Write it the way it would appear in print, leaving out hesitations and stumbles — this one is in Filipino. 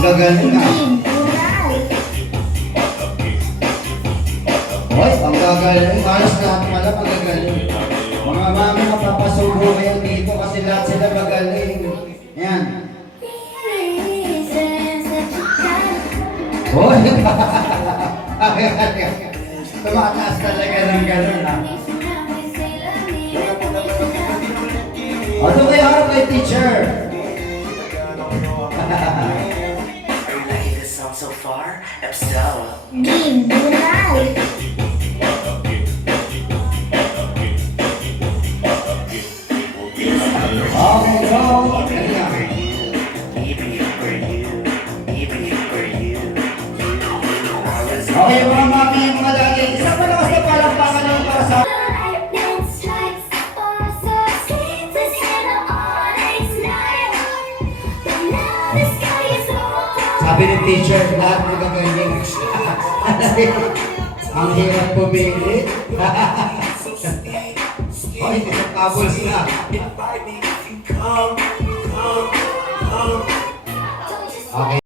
Ang gagaling ah. Hoy, ang gagaling. Halos lahat pala magagaling. Mga mami, mapapasubo kayo dito kasi lahat sila magaling. Ayan. Hoy! Tumataas talaga ng gano'n ah. Ano kayo harap kay teacher? So far, Epstella. Game Bural. Okay, go! Okay, mga mami, mga dati. Isa pa lang sa palakpakan ng para sa... Sabi ni teacher, lahat magagaling. Ang hirap pumili. Hoy, isang tables na. Okay.